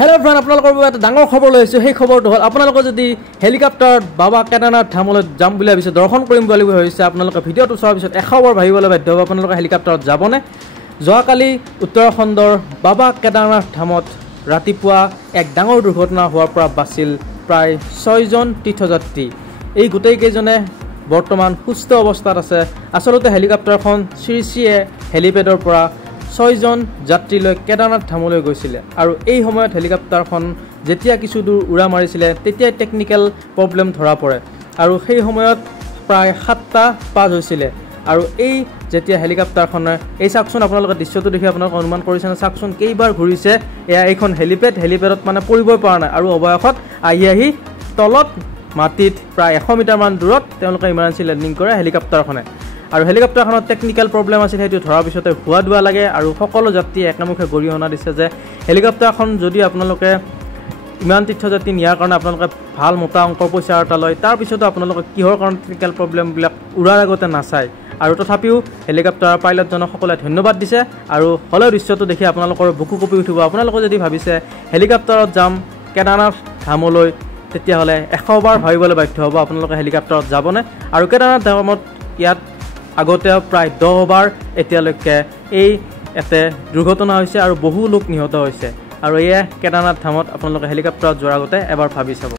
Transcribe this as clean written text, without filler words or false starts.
Hello' friend, আপোনালোকৰ বাবে এটা ডাঙৰ খবৰ লৈ আহিছোঁ। সেই খবৰটো হ'ল আপোনালোকে যদি হেলিকপ্টাৰত বাবা কেদাৰনাথ ধামলৈ যাম বুলি ভাবিছে, দৰ্শন কৰিম বুলি ভাবিছে, আপোনালোকে ভিডিঅ'টো চোৱাৰ পিছত এশবাৰ ভাবিবলৈ বাধ্য হ'ব আপোনালোকে হেলিকপ্টাৰত যাবনে। যোৱাকালি উত্তৰাখণ্ডৰ বাবা কেদাৰনাথ ধামত ৰাতিপুৱা এক ডাঙৰ দুৰ্ঘটনা হোৱাৰ পৰা বাচিল প্ৰায় 6জন তীৰ্থযাত্ৰী। এই গোটেইকেইজনে বৰ্তমান সুস্থ অৱস্থাত আছে। আচলতে হেলিকপ্টাৰখন শ্ৰী হেলিপেডৰ পৰা 6জন যাত্ৰীলৈ কেদাৰনাথ ধামলৈ গৈছিলে আৰু এই সময়ত হেলিকপ্টাৰখন যেতিয়া কিছু দূৰ উৰা মাৰিছিলে তেতিয়াই টেকনিকেল প্ৰব্লেম ধৰা পৰে আৰু সেই সময়ত প্ৰায় 7:05 হৈছিলে। আৰু এই যেতিয়া হেলিকপ্টাৰখনে চাওকচোন, আপোনালোকে দৃশ্যটো দেখি আপোনালোকে অনুমান কৰিছেনে? চাওকচোন কেইবাৰ ঘূৰিছে। এয়া এইখন হেলিপেডত মানে পৰিবই পৰা নাই আৰু অৱশেষত আহি তলত মাটিত প্ৰায় 100 মিটাৰমান দূৰত তেওঁলোকে ইমাৰ্জেঞ্চি লেণ্ডিং কৰে হেলিকপ্টাৰখনে। আৰু হেলিকপ্টাৰখনত টেকনিকেল প্ৰব্লেম আছিল, সেইটো ধৰাৰ পিছতে হোৱা দোৱা লাগে আৰু সকলো যাত্ৰীয়ে একেমুখে গৰিহণা দিছে যে হেলিকপ্টাৰখন যদি আপোনালোকে ইমান তীৰ্থযাত্ৰী নিয়াৰ কাৰণে আপোনালোকে ভাল মোটা অংকৰ পইচা এটা লয়, তাৰপিছতো আপোনালোকে কিহৰ কাৰণে টেকনিকেল প্ৰব্লেমবিলাক উৰাৰ আগতে নাচায়। আৰু তথাপিও হেলিকপ্টাৰৰ পাইলটজনক সকলোৱে ধন্যবাদ দিছে। আৰু হ'লেও দৃশ্যটো দেখি আপোনালোকৰ বুকু কঁপি উঠিব। আপোনালোকে যদি ভাবিছে হেলিকপ্টাৰত যাম কেদাৰনাথ ধামলৈ, তেতিয়াহ'লে 100বাৰ ভাবিবলৈ বাধ্য হ'ব আপোনালোকে হেলিকপ্টাৰত যাবনে। আৰু কেদাৰনাথ ধামত ইয়াত আগতেও প্ৰায় 10বাৰ এতিয়ালৈকে ইয়াতে দুৰ্ঘটনা হৈছে আৰু বহু লোক নিহত হৈছে। আৰু এয়া কেদাৰনাথ ধামত আপোনালোকে হেলিকপ্টাৰত যোৱাৰ আগতে এবাৰ ভাবি চাব।